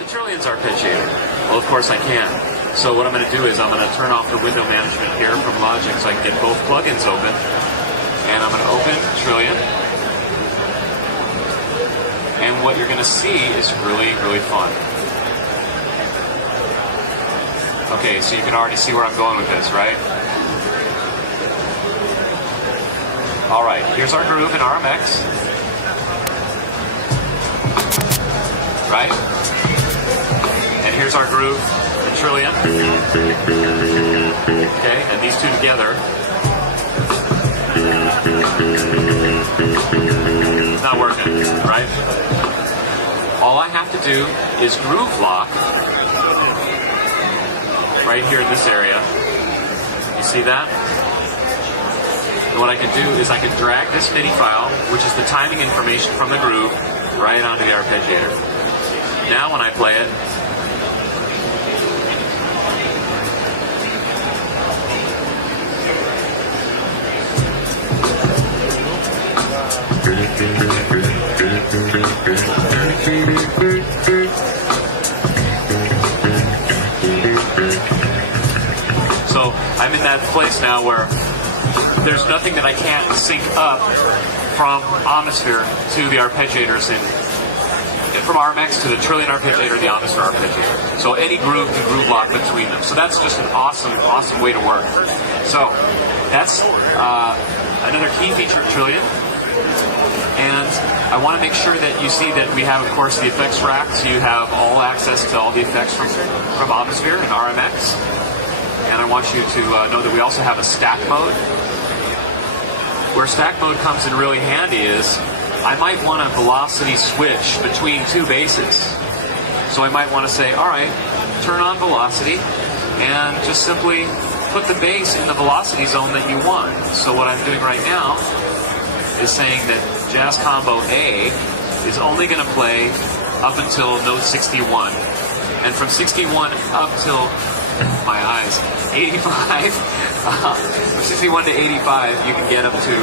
the Trilian's arpeggiator? Well, of course I can. So what I'm going to do is I'm going to turn off the window management here from Logic so I can get both plugins open. And I'm going to open Trilian. And what you're going to see is really, really fun. Okay, so you can already see where I'm going with this, right? All right, here's our groove in RMX. Right? And here's our groove in Trilian. Okay, and these two together. It's not working, right? All I have to do is groove lock right here in this area. You see that? And what I can do is I can drag this MIDI file, which is the timing information from the groove, right onto the arpeggiator. Now when I play it, so I'm in that place now where there's nothing that I can't sync up from Omnisphere to the arpeggiators from RMX to the Trilian arpeggiator, the Omnisphere arpeggiator. So any groove can groove lock between them. So that's just an awesome, awesome way to work. So that's another key feature of Trilian. And I want to make sure that you see that we have, of course, the effects rack, so you have all access to all the effects from Omnisphere and RMX. And I want you to know that we also have a stack mode. Where stack mode comes in really handy is I might want a velocity switch between two basses. So I might want to say, all right, turn on velocity and just simply put the bass in the velocity zone that you want. So what I'm doing right now is saying that Jazz Combo A is only going to play up until note 61. And from 61 up till, my eyes, 85, from 61 to 85, you can get up to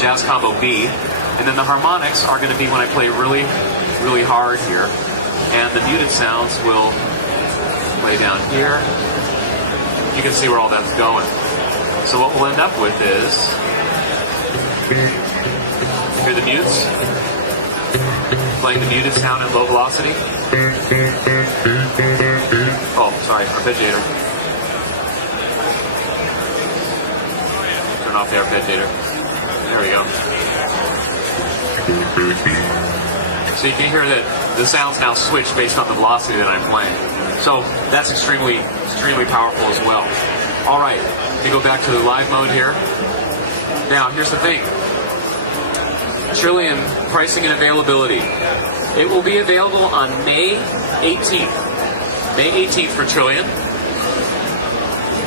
Jazz Combo B. And then the harmonics are going to be when I play really, really hard here. And the muted sounds will play down here. You can see where all that's going. So what we'll end up with is, hear the mutes? Playing the muted sound at low velocity. Oh, sorry, arpeggiator. Turn off the arpeggiator. There we go. So you can hear that the sounds now switch based on the velocity that I'm playing. So that's extremely, extremely powerful as well. All right, let me go back to the live mode here. Now, here's the thing. Trilian pricing and availability. It will be available on May 18th. May 18th for Trilian.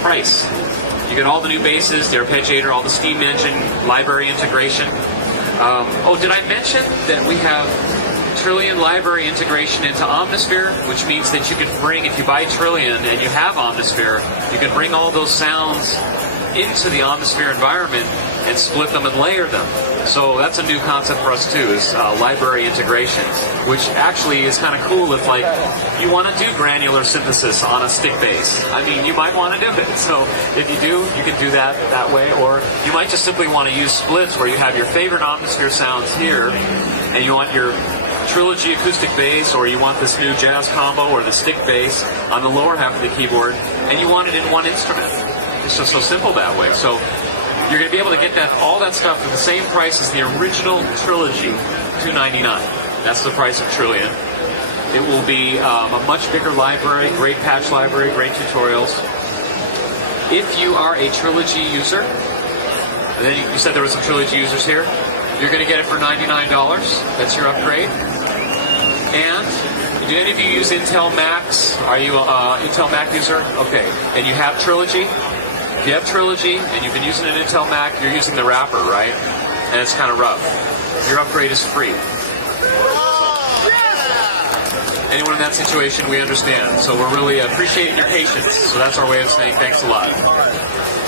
Price. You get all the new basses, the arpeggiator, all the steam engine, library integration. Oh, did I mention that we have Trilian library integration into Omnisphere, which means that you can bring, if you buy Trilian and you have Omnisphere, you can bring all those sounds into the Omnisphere environment and split them and layer them. So that's a new concept for us too, is library integration, which actually is kind of cool if like you want to do granular synthesis on a stick bass. I mean, you might want to do it. So if you do, you can do that way, or you might just simply want to use splits where you have your favorite Omnisphere sounds here, and you want your Trilogy acoustic bass, or you want this new Jazz Combo or the stick bass on the lower half of the keyboard, and you want it in one instrument. It's just so simple that way. So you're going to be able to get all that stuff for the same price as the original Trilogy, $299. That's the price of Trilian. It will be a much bigger library, great patch library, great tutorials. If you are a Trilogy user, and then you said there were some Trilogy users here, you're going to get it for $99. That's your upgrade. And do any of you use Intel Macs? Are you an Intel Mac user? Okay. And you have Trilogy? If you have Trilogy and you've been using an Intel Mac, you're using the wrapper, right? And it's kind of rough. Your upgrade is free. Anyone in that situation, we understand. So we're really appreciating your patience. So that's our way of saying thanks a lot.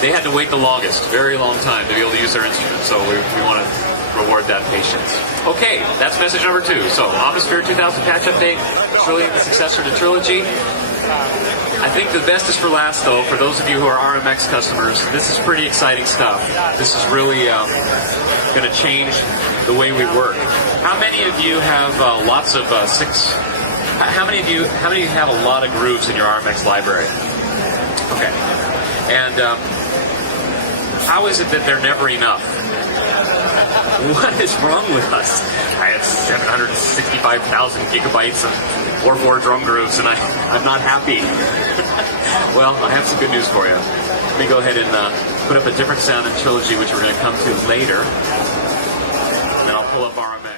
They had to wait the longest, very long time to be able to use their instrument. So we want to reward that patience. Okay, that's message number 2. So, Atmosphere 2000 patch update, Trilian, the successor to Trilogy. I think the best is for last, though. For those of you who are RMX customers, this is pretty exciting stuff. This is really going to change the way we work. How many of you have lots of How many of you have a lot of grooves in your RMX library? Okay, and how is it that they're never enough? What is wrong with us? I have 765,000 gigabytes of 4/4 drum grooves, and I'm not happy. Well, I have some good news for you. Let me go ahead and put up a different sound in Trilogy, which we're going to come to later. And then I'll pull up RMX.